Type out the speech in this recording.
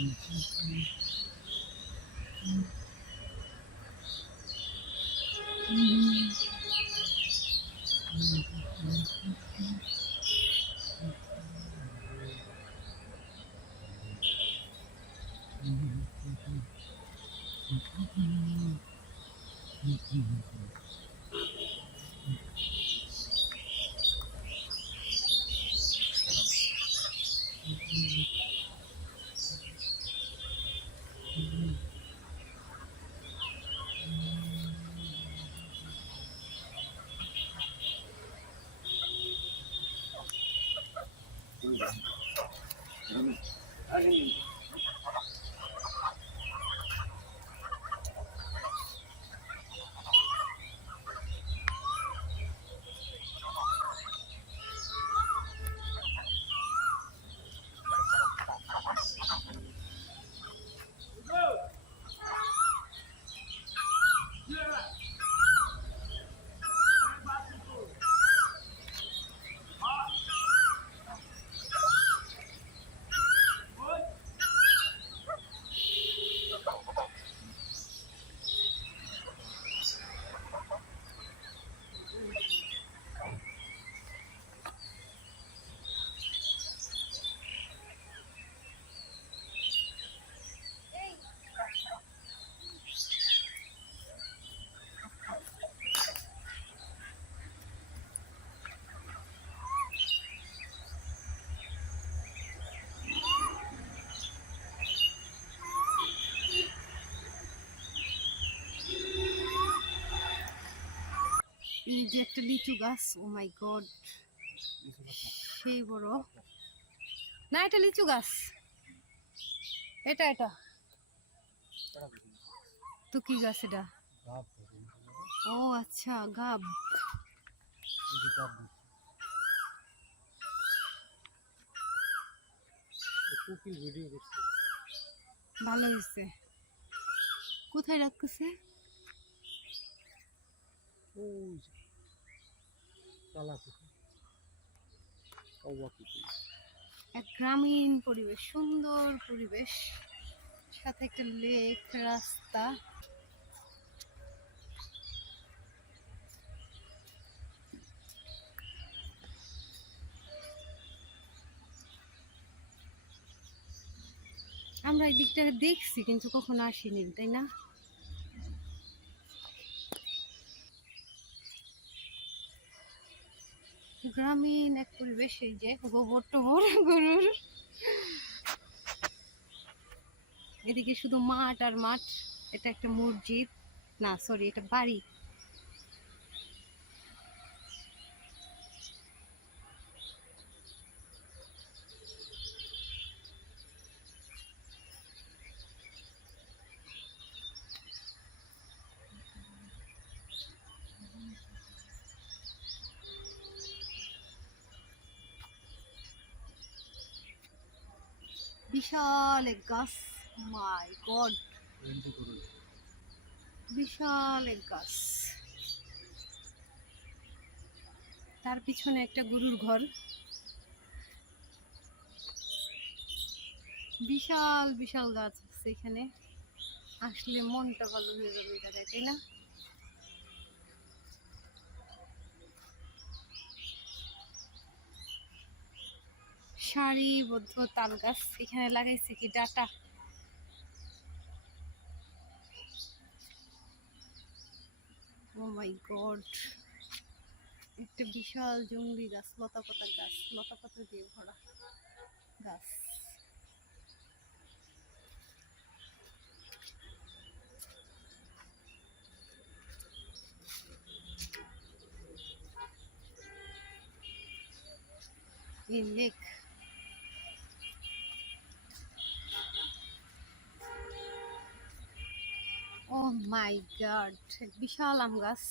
Mm-hmm. 아니 এই যে একটা লিচু গাছ ও মাই গড সেই বড়। না, এটা লিচু গাছ। এটা এটা। তো কি গাছ এটা? ও আচ্ছা গাব। ভালো হয়েছে। কোথায় রাখতেছে? ওই কালা কোকিল এক গ্রামীণ পরিবেশ, সুন্দর পরিবেশ, সাথে একটা লেক, রাস্তা। আমরা এই দিকটাকে দেখছি, কিন্তু কখনো আসিনি, তাই না? গ্রামীণ এক পরিবেশ, এই যে গোবর টোবর, গরুর। এদিকে শুধু মাঠ আর মাঠ, এটা একটা মসজিদ। না সরি এটা বাড়ি। বিশাল এক গাছ। মাই গড বিশাল এক গাছ। তার পিছনে একটা গরুর ঘর। বিশাল বিশাল গাছ আছে এখানে। আসলে মনটা ভালো হয়ে যাবে তাই না? সারিবদ্ধ তাল গাছ এখানে লাগাইছে কি ডাটা? ও মাই গড একটা বিশাল গাছ গাছ দিয়ে ভরা গাছ। মাই গড বিশাল আম গাছ।